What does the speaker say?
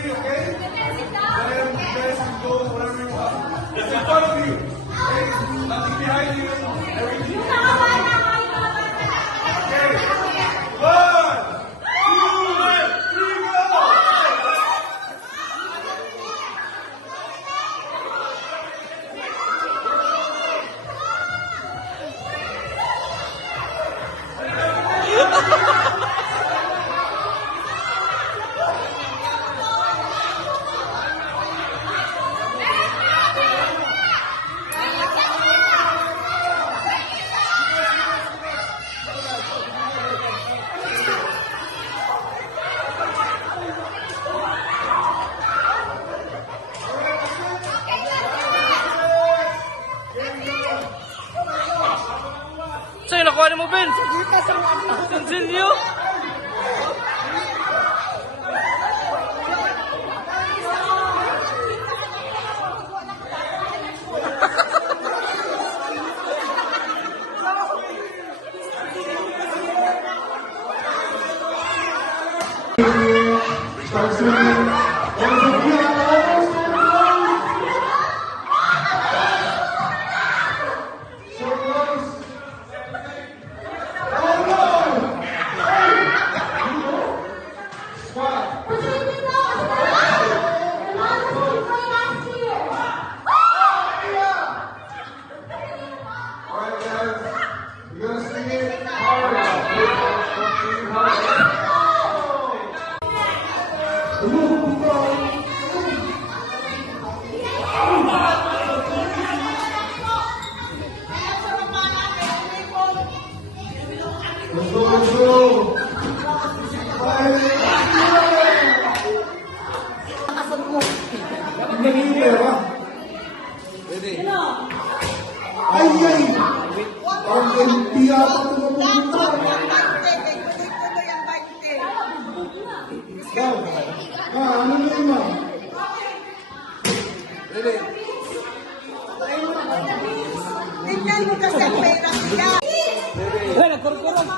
three, okay? Then you guys can go wherever you want. It's in front of you. Okay? Nothing behind you. Everything. Okay. 1, 2, 3, go! Sa'yo, nakuha mo, Ben? Sinsilyo? Let's go, let's go! Ay, ay! Ang empiya pa ito mapupunta. Ano na yun, ma'am? Tingnan mo kasi ang pera niya. Wala, nagkurkurong.